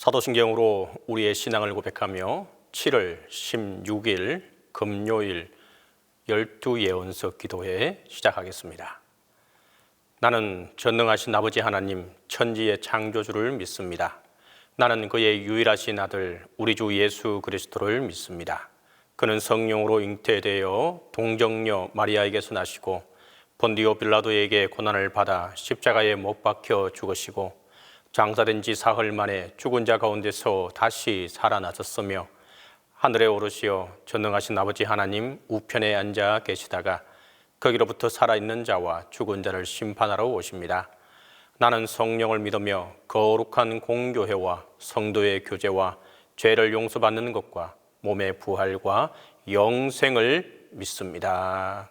사도신경으로 우리의 신앙을 고백하며 7월 16일 금요일 12예언서 기도회 시작하겠습니다. 나는 전능하신 아버지 하나님 천지의 창조주를 믿습니다. 나는 그의 유일하신 아들 우리 주 예수 그리스도를 믿습니다. 그는 성령으로 잉태되어 동정녀 마리아에게서 나시고 본디오 빌라도에게 고난을 받아 십자가에 못 박혀 죽으시고 장사된 지 사흘 만에 죽은 자 가운데서 다시 살아나셨으며 하늘에 오르시어 전능하신 아버지 하나님 우편에 앉아 계시다가 거기로부터 살아있는 자와 죽은 자를 심판하러 오십니다. 나는 성령을 믿으며 거룩한 공교회와 성도의 교제와 죄를 용서받는 것과 몸의 부활과 영생을 믿습니다.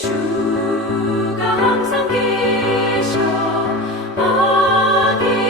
주가 항상 계셔 어디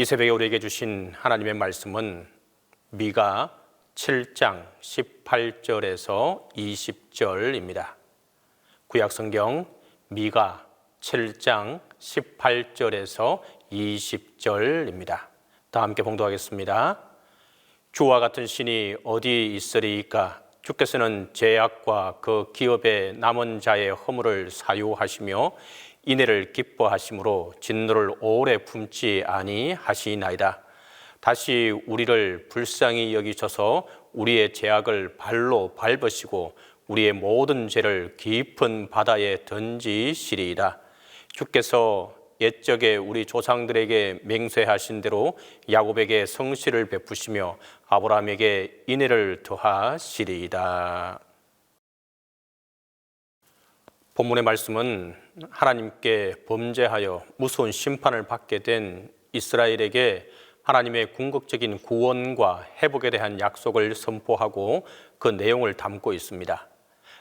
이 새벽에 우리에게 주신 하나님의 말씀은 미가 7장 18절에서 20절입니다. 구약성경 미가 7장 18절에서 20절입니다. 다 함께 봉독하겠습니다. 주와 같은 신이 어디 있으리이까? 주께서는 죄악과 그 기업에 남은 자의 허물을 사유하시며 인애를 기뻐하심으로 진노를 오래 품지 아니하시나이다. 다시 우리를 불쌍히 여기셔서 우리의 죄악을 발로 밟으시고 우리의 모든 죄를 깊은 바다에 던지시리이다. 주께서 옛적에 우리 조상들에게 맹세하신 대로 야곱에게 성실을 베푸시며 아브라함에게 인애를 더하시리이다. 본문의 말씀은 하나님께 범죄하여 무서운 심판을 받게 된 이스라엘에게 하나님의 궁극적인 구원과 회복에 대한 약속을 선포하고 그 내용을 담고 있습니다.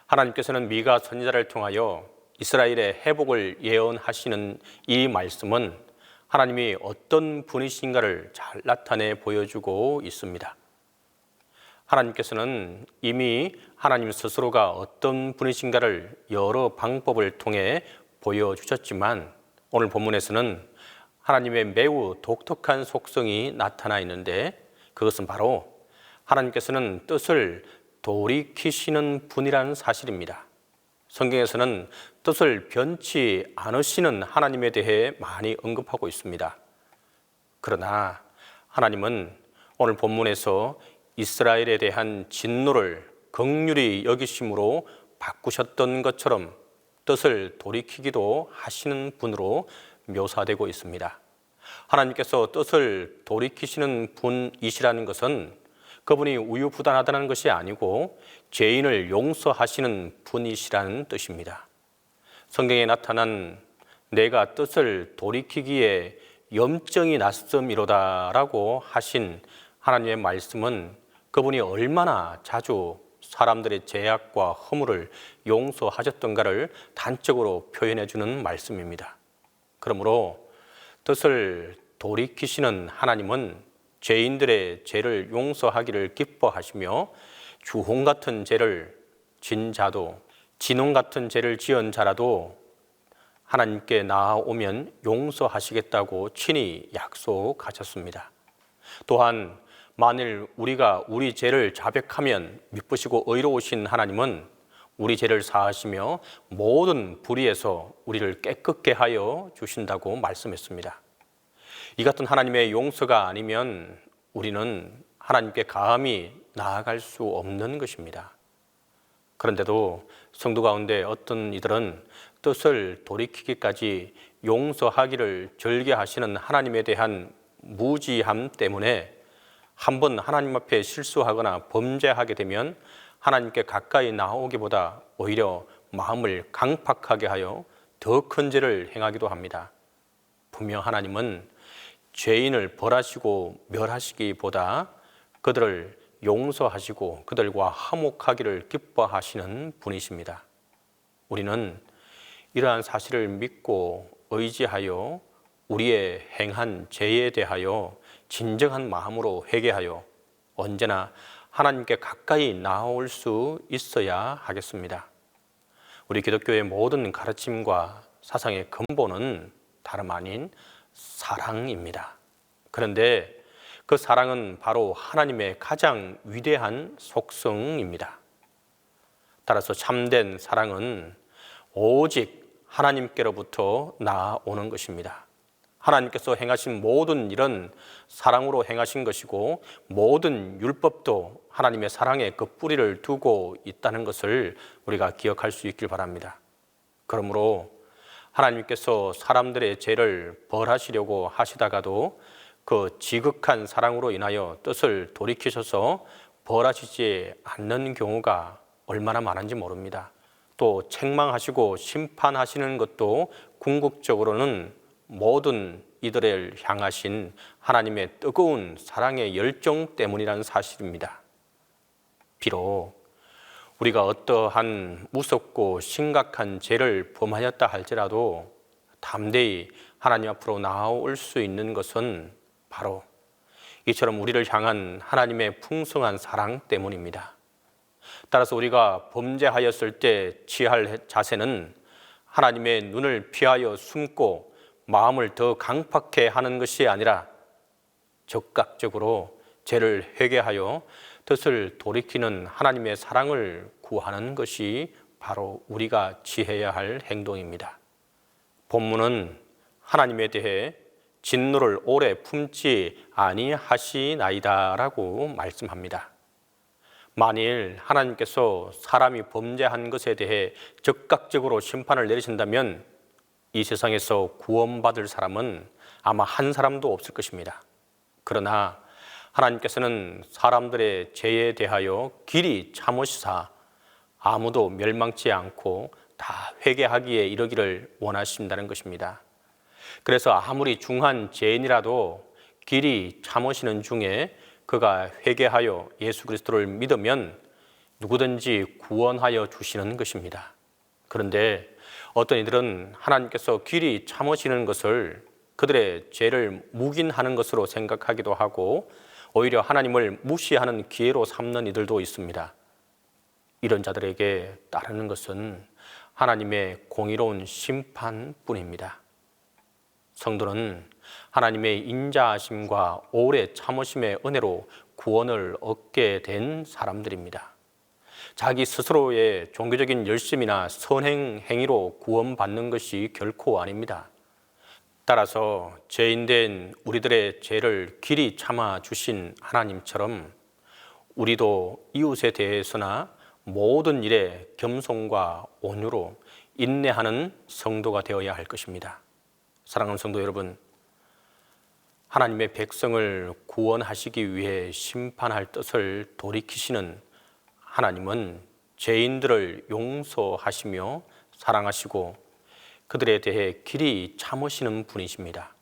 하나님께서는 미가 선지자를 통하여 이스라엘의 회복을 예언하시는 이 말씀은 하나님이 어떤 분이신가를 잘 나타내 보여주고 있습니다. 하나님께서는 이미 하나님 스스로가 어떤 분이신가를 여러 방법을 통해 보여주셨지만 오늘 본문에서는 하나님의 매우 독특한 속성이 나타나 있는데 그것은 바로 하나님께서는 뜻을 돌이키시는 분이라는 사실입니다. 성경에서는 뜻을 변치 않으시는 하나님에 대해 많이 언급하고 있습니다. 그러나 하나님은 오늘 본문에서 이스라엘에 대한 진노를 긍휼히 여기심으로 바꾸셨던 것처럼 뜻을 돌이키기도 하시는 분으로 묘사되고 있습니다. 하나님께서 뜻을 돌이키시는 분이시라는 것은 그분이 우유부단하다는 것이 아니고 죄인을 용서하시는 분이시라는 뜻입니다. 성경에 나타난 내가 뜻을 돌이키기에 염증이 났음이로다라고 하신 하나님의 말씀은 그분이 얼마나 자주 사람들의 죄악과 허물을 용서하셨던가를 단적으로 표현해 주는 말씀입니다. 그러므로 뜻을 돌이키시는 하나님은 죄인들의 죄를 용서하기를 기뻐하시며 주홍 같은 죄를 진 자도 진홍 같은 죄를 지은 자라도 하나님께 나아오면 용서하시겠다고 친히 약속하셨습니다. 또한 만일 우리가 우리 죄를 자백하면 미쁘시고 의로우신 하나님은 우리 죄를 사하시며 모든 불의에서 우리를 깨끗게 하여 주신다고 말씀했습니다. 이 같은 하나님의 용서가 아니면 우리는 하나님께 감히 나아갈 수 없는 것입니다. 그런데도 성도 가운데 어떤 이들은 뜻을 돌이키기까지 용서하기를 절개하시는 하나님에 대한 무지함 때문에 한번 하나님 앞에 실수하거나 범죄하게 되면 하나님께 가까이 나오기보다 오히려 마음을 강팍하게 하여 더 큰 죄를 행하기도 합니다. 분명 하나님은 죄인을 벌하시고 멸하시기보다 그들을 용서하시고 그들과 화목하기를 기뻐하시는 분이십니다. 우리는 이러한 사실을 믿고 의지하여 우리의 행한 죄에 대하여 진정한 마음으로 회개하여 언제나 하나님께 가까이 나올 수 있어야 하겠습니다. 우리 기독교의 모든 가르침과 사상의 근본은 다름 아닌 사랑입니다. 그런데 그 사랑은 바로 하나님의 가장 위대한 속성입니다. 따라서 참된 사랑은 오직 하나님께로부터 나오는 것입니다. 하나님께서 행하신 모든 일은 사랑으로 행하신 것이고 모든 율법도 하나님의 사랑에 그 뿌리를 두고 있다는 것을 우리가 기억할 수 있길 바랍니다. 그러므로 하나님께서 사람들의 죄를 벌하시려고 하시다가도 그 지극한 사랑으로 인하여 뜻을 돌이키셔서 벌하시지 않는 경우가 얼마나 많은지 모릅니다. 또 책망하시고 심판하시는 것도 궁극적으로는 모든 이들을 향하신 하나님의 뜨거운 사랑의 열정 때문이라는 사실입니다. 비록 우리가 어떠한 무섭고 심각한 죄를 범하였다 할지라도 담대히 하나님 앞으로 나올 수 있는 것은 바로 이처럼 우리를 향한 하나님의 풍성한 사랑 때문입니다. 따라서 우리가 범죄하였을 때 취할 자세는 하나님의 눈을 피하여 숨고 마음을 더 강팍해 하는 것이 아니라 적극적으로 죄를 회개하여 뜻을 돌이키는 하나님의 사랑을 구하는 것이 바로 우리가 취해야 할 행동입니다. 본문은 하나님에 대해 진노를 오래 품지 아니하시나이다라고 말씀합니다. 만일 하나님께서 사람이 범죄한 것에 대해 즉각적으로 심판을 내리신다면 이 세상에서 구원받을 사람은 아마 한 사람도 없을 것입니다. 그러나 하나님께서는 사람들의 죄에 대하여 길이 참으시사 아무도 멸망치 않고 다 회개하기에 이르기를 원하신다는 것입니다. 그래서 아무리 중한 죄인이라도 길이 참으시는 중에 그가 회개하여 예수 그리스도를 믿으면 누구든지 구원하여 주시는 것입니다. 그런데 어떤 이들은 하나님께서 길이 참으시는 것을 그들의 죄를 묵인하는 것으로 생각하기도 하고 오히려 하나님을 무시하는 기회로 삼는 이들도 있습니다. 이런 자들에게 따르는 것은 하나님의 공의로운 심판뿐입니다. 성도는 하나님의 인자하심과 오래 참으심의 은혜로 구원을 얻게 된 사람들입니다. 자기 스스로의 종교적인 열심이나 선행 행위로 구원받는 것이 결코 아닙니다. 따라서 죄인된 우리들의 죄를 길이 참아 주신 하나님처럼 우리도 이웃에 대해서나 모든 일에 겸손과 온유로 인내하는 성도가 되어야 할 것입니다. 사랑하는 성도 여러분, 하나님의 백성을 구원하시기 위해 심판할 뜻을 돌이키시는 하나님은 죄인들을 용서하시며 사랑하시고 그들에 대해 길이 참으시는 분이십니다.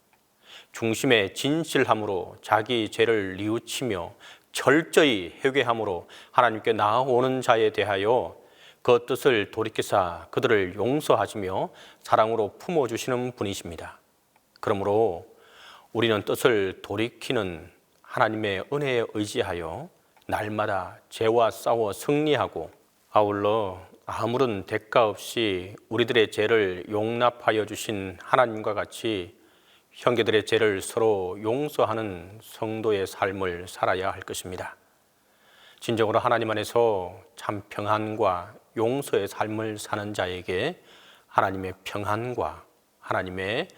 중심의 진실함으로 자기 죄를 뉘우치며 철저히 회개함으로 하나님께 나아오는 자에 대하여 그 뜻을 돌이키사 그들을 용서하시며 사랑으로 품어주시는 분이십니다. 그러므로 우리는 뜻을 돌이키는 하나님의 은혜에 의지하여 날마다 죄와 싸워 승리하고 아울러 아무런 대가 없이 우리들의 죄를 용납하여 주신 하나님과 같이 형제들의 죄를 서로 용서하는 성도의 삶을 살아야 할 것입니다. 진정으로 하나님 안에서 참 평안과 용서의 삶을 사는 자에게 하나님의 평안과 하나님의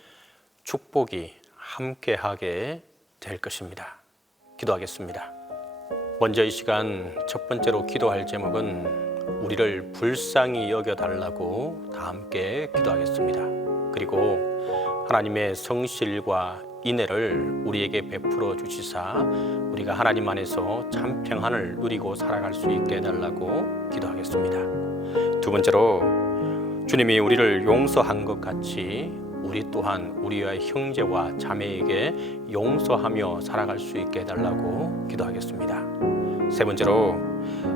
축복이 함께하게 될 것입니다. 기도하겠습니다. 먼저 이 시간 첫 번째로 기도할 제목은 우리를 불쌍히 여겨달라고 다 함께 기도하겠습니다. 그리고 하나님의 성실과 인애를 우리에게 베풀어 주시사 우리가 하나님 안에서 참 평안을 누리고 살아갈 수 있게 해달라고 기도하겠습니다. 두 번째로 주님이 우리를 용서한 것 같이 우리 또한 우리의 형제와 자매에게 용서하며 살아갈 수 있게 해달라고 기도하겠습니다. 세 번째로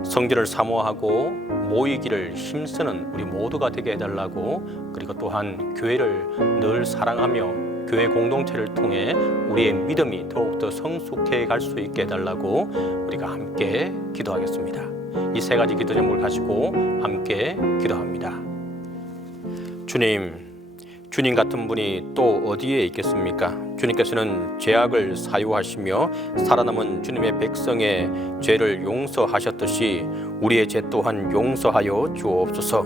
성질을 사모하고 모이기를 힘쓰는 우리 모두가 되게 해달라고, 그리고 또한 교회를 늘 사랑하며 교회 공동체를 통해 우리의 믿음이 더욱더 성숙해 갈 수 있게 해달라고 우리가 함께 기도하겠습니다. 이 세 가지 기도 제목을 가지고 함께 기도합니다. 주님 같은 분이 또 어디에 있겠습니까? 주님께서는 죄악을 사유하시며 살아남은 주님의 백성의 죄를 용서하셨듯이 우리의 죄 또한 용서하여 주옵소서.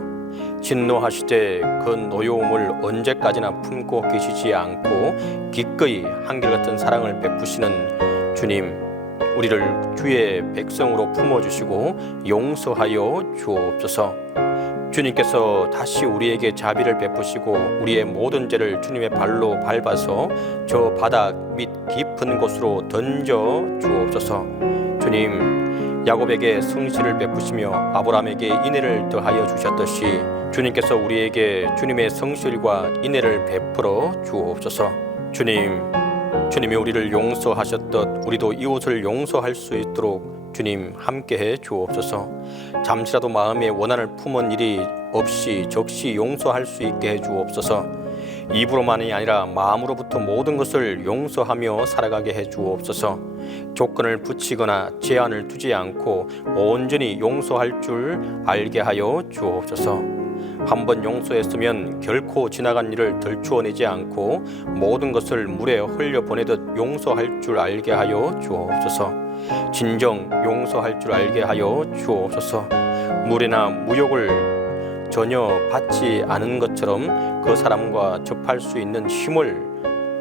진노하시되 그 노여움을 언제까지나 품고 계시지 않고 기꺼이 한결같은 사랑을 베푸시는 주님, 우리를 주의 백성으로 품어주시고 용서하여 주옵소서. 주님께서 다시 우리에게 자비를 베푸시고 우리의 모든 죄를 주님의 발로 밟아서 저 바닥 밑 깊은 곳으로 던져 주옵소서. 주님, 야곱에게 성실을 베푸시며 아브라함에게 인애를 더하여 주셨듯이 주님께서 우리에게 주님의 성실과 인애를 베풀어 주옵소서. 주님이 우리를 용서하셨듯 우리도 이웃을 용서할 수 있도록 주님 함께해 주옵소서. 잠시라도 마음에 원한을 품은 일이 없이 적시 용서할 수 있게 해 주옵소서. 입으로만이 아니라 마음으로부터 모든 것을 용서하며 살아가게 해 주옵소서. 조건을 붙이거나 제한을 두지 않고 온전히 용서할 줄 알게 하여 주옵소서. 한번 용서했으면 결코 지나간 일을 덜추어내지 않고 모든 것을 물에 흘려보내듯 용서할 줄 알게 하여 주옵소서. 진정 용서할 줄 알게 하여 주옵소서. 물이나 무욕을 전혀 받지 않은 것처럼 그 사람과 접할 수 있는 힘을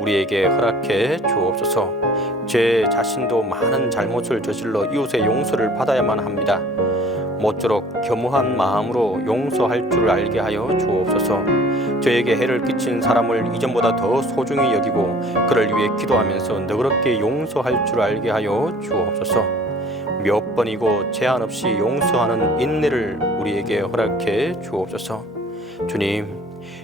우리에게 허락해 주옵소서. 제 자신도 많은 잘못을 저질러 이웃의 용서를 받아야만 합니다. 모쪼록 겸허한 마음으로 용서할 줄 알게 하여 주옵소서. 저에게 해를 끼친 사람을 이전보다 더 소중히 여기고 그를 위해 기도하면서 너그럽게 용서할 줄 알게 하여 주옵소서. 몇 번이고 제한 없이 용서하는 인내를 우리에게 허락해 주옵소서. 주님,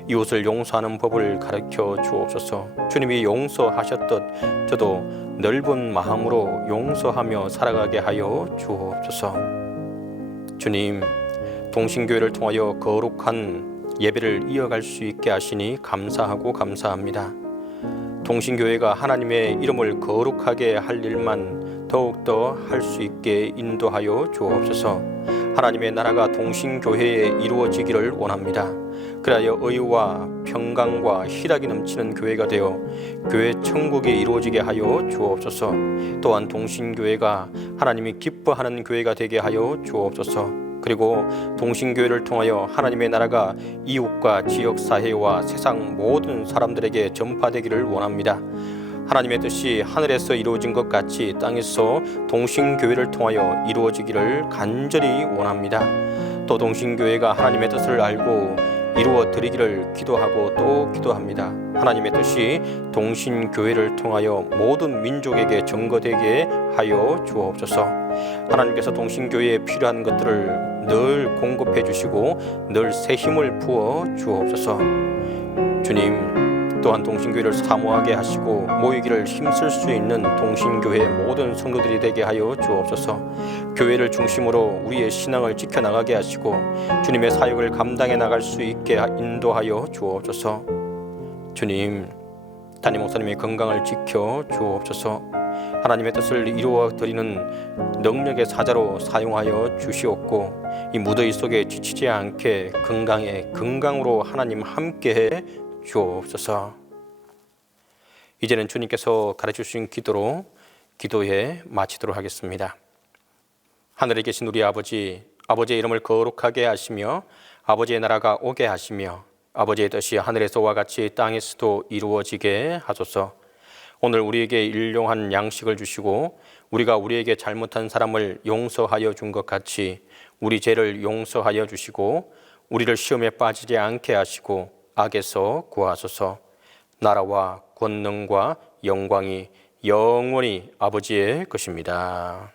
이웃을 용서하는 법을 가르쳐 주옵소서. 주님이 용서하셨듯 저도 넓은 마음으로 용서하며 살아가게 하여 주옵소서. 주님, 동신교회를 통하여 거룩한 예배를 이어갈 수 있게 하시니 감사하고 감사합니다. 동신교회가 하나님의 이름을 거룩하게 할 일만 더욱더 할 수 있게 인도하여 주옵소서. 하나님의 나라가 동신교회에 이루어지기를 원합니다. 그리하여 의와 평강과 희락이 넘치는 교회가 되어 교회 천국이 이루어지게 하여 주옵소서. 또한 동신교회가 하나님이 기뻐하는 교회가 되게 하여 주옵소서. 그리고 동신교회를 통하여 하나님의 나라가 이웃과 지역사회와 세상 모든 사람들에게 전파되기를 원합니다. 하나님의 뜻이 하늘에서 이루어진 것 같이 땅에서 동신교회를 통하여 이루어지기를 간절히 원합니다. 또 동신교회가 하나님의 뜻을 알고 이루어 드리기를 기도하고 또 기도합니다. 하나님의 뜻이 동신교회를 통하여 모든 민족에게 전거되게 하여 주옵소서. 하나님께서 동신교회에 필요한 것들을 늘 공급해 주시고 늘 새 힘을 부어 주옵소서. 주님, 또한 동신교회를 사모하게 하시고 모이기를 힘쓸 수 있는 동신교회 모든 성도들이 되게 하여 주옵소서. 교회를 중심으로 우리의 신앙을 지켜나가게 하시고 주님의 사역을 감당해 나갈 수 있게 인도하여 주옵소서. 주님, 담임 목사님의 건강을 지켜 주옵소서. 하나님의 뜻을 이루어 드리는 능력의 사자로 사용하여 주시옵고 이 무더위 속에 지치지 않게 건강으로 하나님 함께해 주옵소서. 이제는 주님께서 가르쳐 주신 기도로 기도해 마치도록 하겠습니다. 하늘에 계신 우리 아버지, 아버지의 이름을 거룩하게 하시며 아버지의 나라가 오게 하시며 아버지의 뜻이 하늘에서와 같이 땅에서도 이루어지게 하소서. 오늘 우리에게 일용할 양식을 주시고 우리가 우리에게 잘못한 사람을 용서하여 준 것 같이 우리 죄를 용서하여 주시고 우리를 시험에 빠지지 않게 하시고 악에서 구하소서. 나라와 권능과 영광이 영원히 아버지의 것입니다.